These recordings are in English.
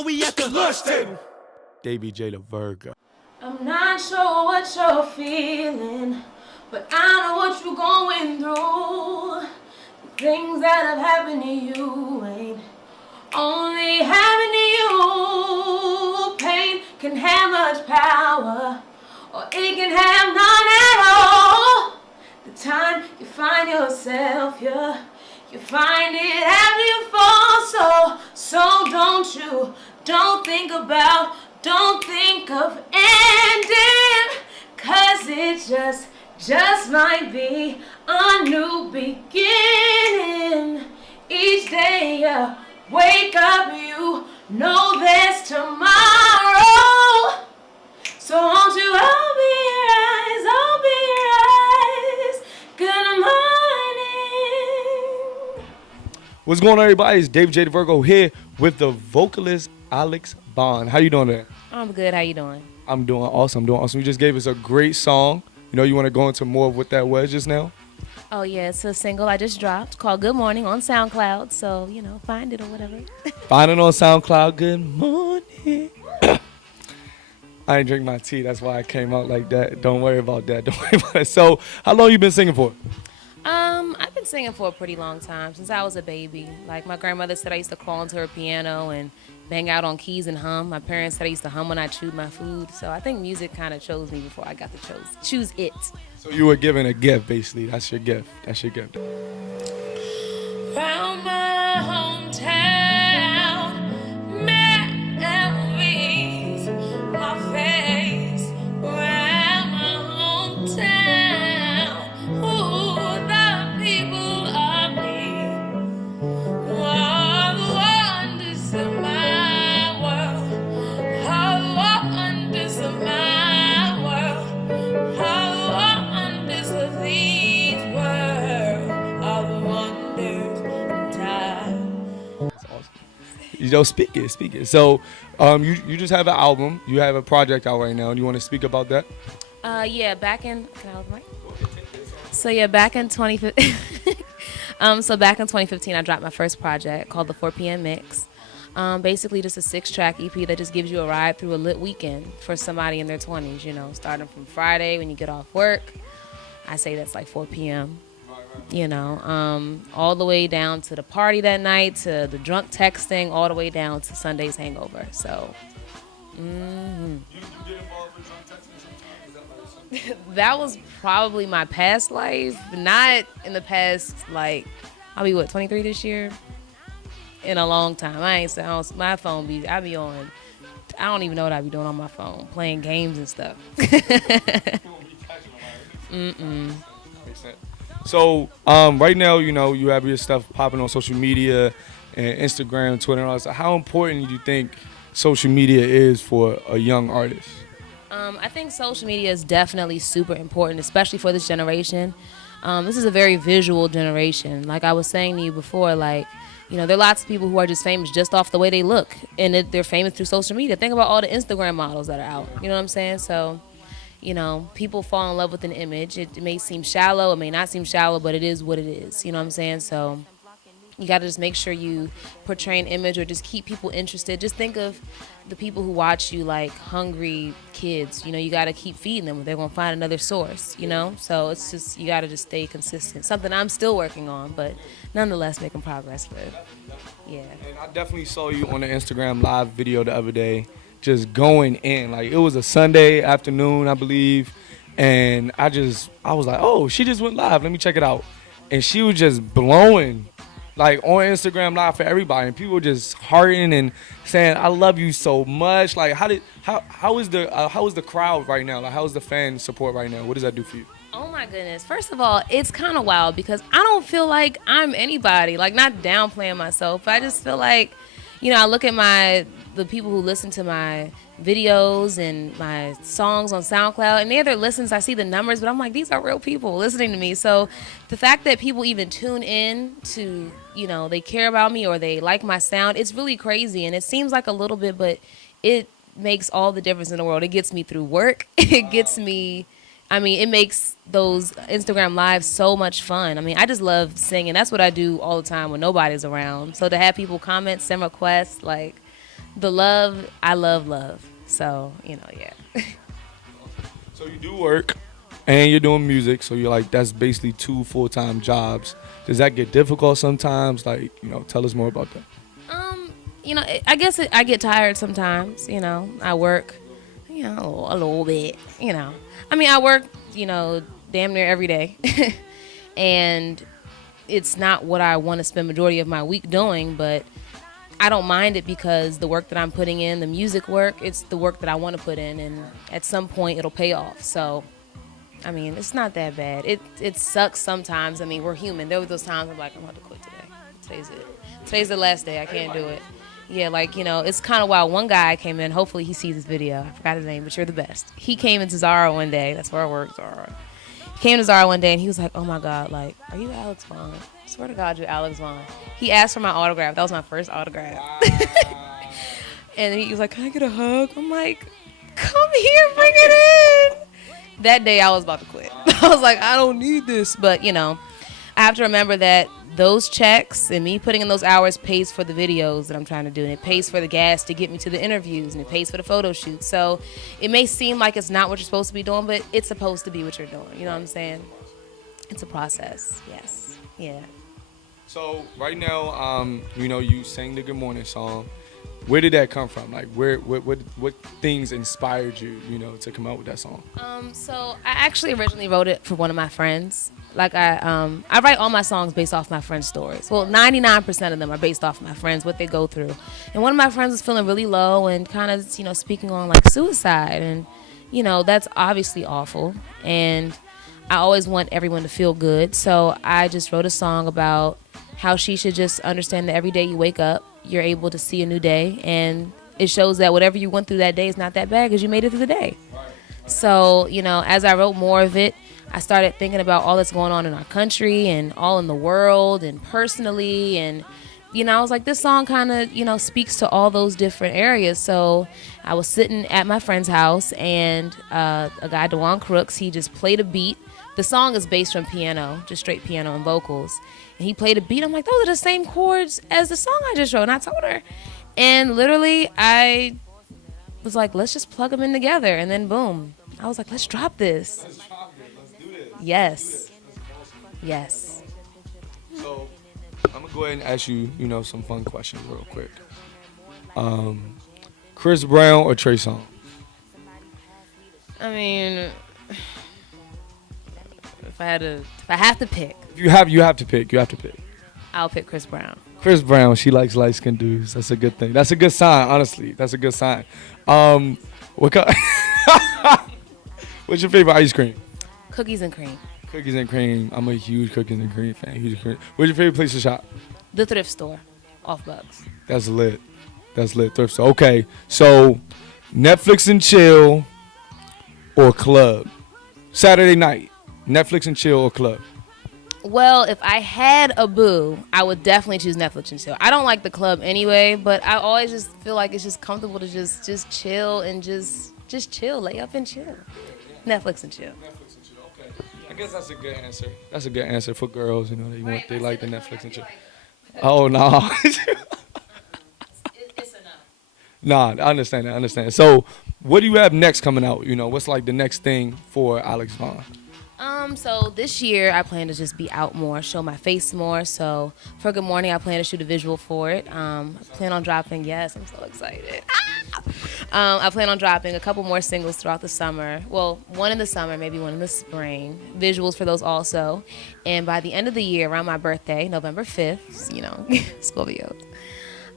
now we at the lunch table. Davey J. the Virgo. I'm not sure what you're feeling, but I know what you're going through. The things that have happened to you ain't only happened to you. Pain can have much power, or it can have none at all. The time you find yourself, you find it after you fall. So don't think of ending, 'cause it just might be a new beginning. Each day you wake up, you know there's tomorrow. So won't you open your eyes, good morning. What's going on, everybody? It's David J. the Virgo here with the vocalist Alex Vaughn. How you doing today? I'm good. How you doing? I'm doing awesome. You just gave us a great song. You know, you want to go into more of what that was just now? Oh, yeah. It's a single I just dropped called Good Morning on SoundCloud. So, find it or whatever. Find it on SoundCloud. Good morning. I ain't drink my tea. That's why I came out like that. Don't worry about that. So, how long you been singing for? I've been singing for a pretty long time, since I was a baby. Like, my grandmother said I used to crawl into her piano and bang out on keys and hum. My parents said I used to hum when I chewed my food. So I think music kind of chose me before I got to choose it. So you were given a gift, basically. That's your gift. Round my hometown, memories, my face. Round my hometown, ooh, the people of me. All the wonders of my world, all the wonders of my world, all the wonders of these world, all the wonders of time. That's awesome. Speak it. So, you just have an album. You have a project out right now. Do you want to speak about that? Yeah, can I hold the mic? So yeah, back in 2015, back in 2015, I dropped my first project called the 4 p.m. Mix. Basically just a 6-track EP that just gives you a ride through a lit weekend for somebody in their 20s, starting from Friday when you get off work. I say that's like 4 p.m., all the way down to the party that night, to the drunk texting, all the way down to Sunday's hangover. So, You get involved with drunk texting sometimes? that was probably my past life, not in the past, like, I'll be 23 this year? In a long time. My phone I don't even know what I be doing on my phone, playing games and stuff. So, right now, you have your stuff popping on social media and Instagram, Twitter, and all that. So how important do you think social media is for a young artist? I think social media is definitely super important, especially for this generation. This is a very visual generation. Like I was saying to you before, there are lots of people who are just famous just off the way they look, and they're famous through social media. Think about all the Instagram models that are out. You know what I'm saying? So, people fall in love with an image. It may seem shallow, it may not seem shallow, but it is what it is. You know what I'm saying? So you got to just make sure you portray an image or just keep people interested. Just think of the people who watch you like hungry kids. You got to keep feeding them. They're going to find another source, So it's just, you got to just stay consistent. Something I'm still working on, but nonetheless making progress with. Yeah. And I definitely saw you on the Instagram live video the other day, just going in. Like, it was a Sunday afternoon, I believe, and I was like, oh, she just went live. Let me check it out. And she was just blowing, like, on Instagram live for everybody, and people were just hearting and saying, I love you so much. Like, how is the crowd right now? Like, how is the fan support right now? What does that do for you? Oh my goodness. First of all, it's kind of wild because I don't feel like I'm anybody, like, not downplaying myself, but I just feel like, I look at the people who listen to my videos and my songs on SoundCloud, and their listens, I see the numbers, but I'm like, these are real people listening to me. So the fact that people even tune in to, they care about me or they like my sound, it's really crazy. And it seems like a little bit, but it makes all the difference in the world. It gets me through work. It gets me, it makes those Instagram lives so much fun. I just love singing. That's what I do all the time when nobody's around. So to have people comment, send requests, like, The love, I love love. So, yeah. So you do work, and you're doing music. So you're like, that's basically two full-time jobs. Does that get difficult sometimes? Like, tell us more about that. Um, I guess I get tired sometimes. I work, a little bit. I mean, I work, damn near every day, and it's not what I want to spend majority of my week doing, but I don't mind it because the work that I'm putting in, the music work, it's the work that I want to put in, and at some point it'll pay off. So, I mean, it's not that bad. It sucks sometimes. I mean, we're human. There were those times I'm like, I'm about to quit today. Today's it. Today's the last day. I can't do it. Yeah, like, it's kind of wild. One guy came in. Hopefully he sees this video. I forgot his name, but you're the best. He came into Zara one day. That's where I work, Zara. He came to Zara one day, and he was like, oh, my God, like, are you Alex Vaughn? I swear to God, you're Alex Vaughn. He asked for my autograph. That was my first autograph. And he was like, can I get a hug? I'm like, come here, bring it in. That day, I was about to quit. I was like, I don't need this. But, I have to remember that those checks and me putting in those hours pays for the videos that I'm trying to do. And it pays for the gas to get me to the interviews. And it pays for the photo shoots. So it may seem like it's not what you're supposed to be doing, but it's supposed to be what you're doing. You know what I'm saying? It's a process. Yes. Yeah. So right now, you sang the Good Morning song. Where did that come from? Like, what things inspired you, to come out with that song? So I actually originally wrote it for one of my friends. Like I write all my songs based off my friends' stories. Well, 99% of them are based off my friends, what they go through. And one of my friends was feeling really low and kind of, speaking on like suicide, and that's obviously awful. And I always want everyone to feel good, so I just wrote a song about how she should just understand that every day you wake up, you're able to see a new day, and it shows that whatever you went through that day is not that bad because you made it through the day. So, as I wrote more of it, I started thinking about all that's going on in our country and all in the world and personally, and I was like, this song kind of, speaks to all those different areas. So I was sitting at my friend's house, and a guy, Vaughn, he just played a beat. The song is based on piano, just straight piano and vocals. And he played a beat. I'm like, those are the same chords as the song I just wrote. And I told her. And literally, I was like, let's just plug them in together. And then boom. I was like, let's drop this. Let's do this. Yes. Yes. So I'm gonna go ahead and ask you, some fun questions real quick. Chris Brown or Trey Songz? I mean, if I have to pick, You have to pick. I'll pick Chris Brown. Chris Brown, she likes light-skinned dudes. That's a good thing. That's a good sign, honestly. That's a good sign. What's your favorite ice cream? Cookies and cream. Cookies and cream. I'm a huge cookies and cream fan. What's your favorite place to shop? The thrift store, off Bucks. That's lit. Thrift store. Okay, so Netflix and chill or club? Saturday night, Netflix and chill or club? Well, if I had a boo, I would definitely choose Netflix and chill. I don't like the club anyway, but I always just feel like it's just comfortable to just chill and just chill, lay up and chill. Netflix and chill. Netflix and chill. Okay. I guess that's a good answer. That's a good answer for girls. They like the Netflix and chill. Oh no. It's enough. Nah, I understand that. So, what do you have next coming out? What's like the next thing for Alex Vaughn? So this year I plan to just be out more, show my face more. So for Good Morning, I plan to shoot a visual for it. I plan on dropping, yes, I'm so excited. I plan on dropping a couple more singles throughout the summer. Well, one in the summer, maybe one in the spring. Visuals for those also. And by the end of the year, around my birthday, November 5th, Scorpios,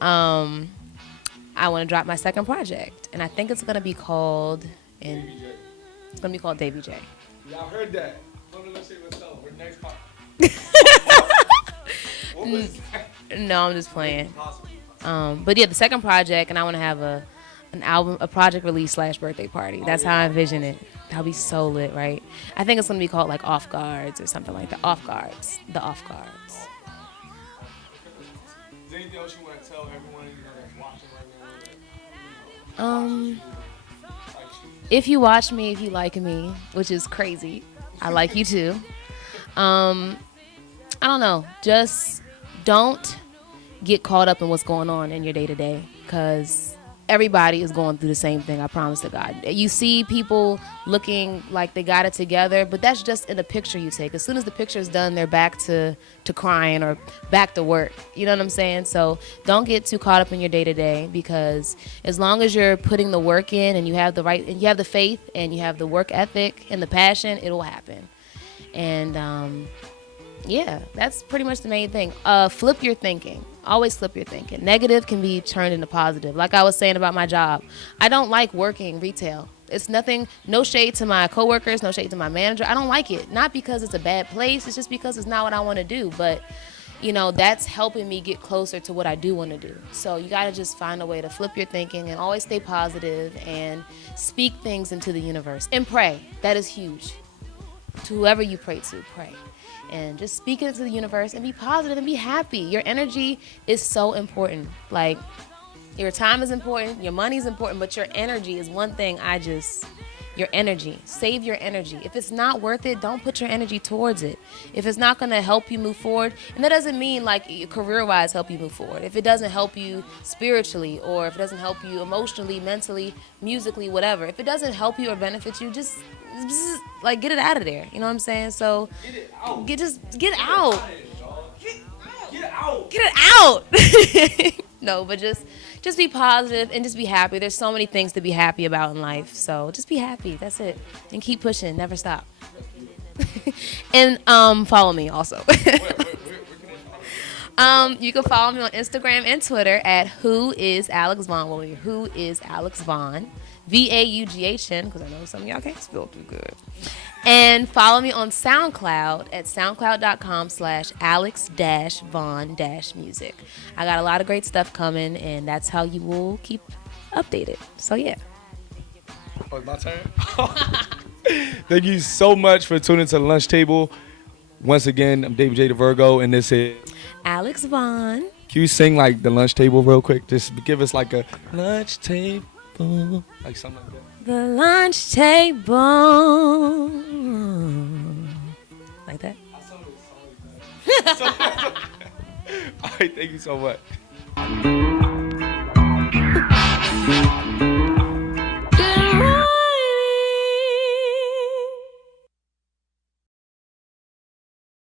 I want to drop my second project. And I think it's going to be called, Davy J. Y'all heard that. We're next part. No, I'm just playing. But yeah, the second project, and I want to have an album, a project release / birthday party. That's how I envision it. That'll be so lit, right? I think it's gonna be called like Off Guards or something like that. The Off Guards. Is there anything else you want to tell everyone that's watching right now? If you watch me, if you like me, which is crazy, I like you too. I don't know. Just don't get caught up in what's going on in your day to day, because everybody is going through the same thing, I promise to God. You see people looking like they got it together, but that's just in the picture you take. As soon as the picture is done, they're back to crying or back to work. You know what I'm saying? So don't get too caught up in your day-to-day, because as long as you're putting the work in and you have the faith and you have the work ethic and the passion, it'll happen. And yeah, that's pretty much the main thing. Flip your thinking. Always flip your thinking. Negative can be turned into positive. Like I was saying about my job, I don't like working retail. It's nothing, no shade to my coworkers, no shade to my manager. I don't like it. Not because it's a bad place. It's just because it's not what I want to do. But, you know, that's helping me get closer to what I do want to do. So you got to just find a way to flip your thinking and always stay positive and speak things into the universe. And pray. That is huge. To whoever you pray to, pray. And just speak it into the universe and be positive and be happy. Your energy is so important. Like, your time is important, your money is important, but your energy is one thing your energy. Save your energy. If it's not worth it, don't put your energy towards it. If it's not going to help you move forward, and that doesn't mean like career-wise help you move forward. If it doesn't help you spiritually, or if it doesn't help you emotionally, mentally, musically, whatever. If it doesn't help you or benefit you, just like get it out of there. You know what I'm saying? So get it out. Get out. Get it out. No, but just be positive and just be happy. There's so many things to be happy about in life. So just be happy. That's it. And keep pushing. Never stop. And follow me also. You can follow me on Instagram and Twitter at Who is Alex Vaughn. Well, Who is Alex Vaughn? VAUGHN, because I know some of y'all can't spell too good. And follow me on SoundCloud at soundcloud.com/Alex-Vaughn-music. I got a lot of great stuff coming, and that's how you will keep updated. So, yeah. Oh, it's my turn? Thank you so much for tuning to the Lunch Table. Once again, I'm David J. the Virgo, and this is Alex Vaughn. Can you sing like the Lunch Table real quick? Just give us like a lunch table. Like something like that. The lunch table. Like that? All right, thank you so much.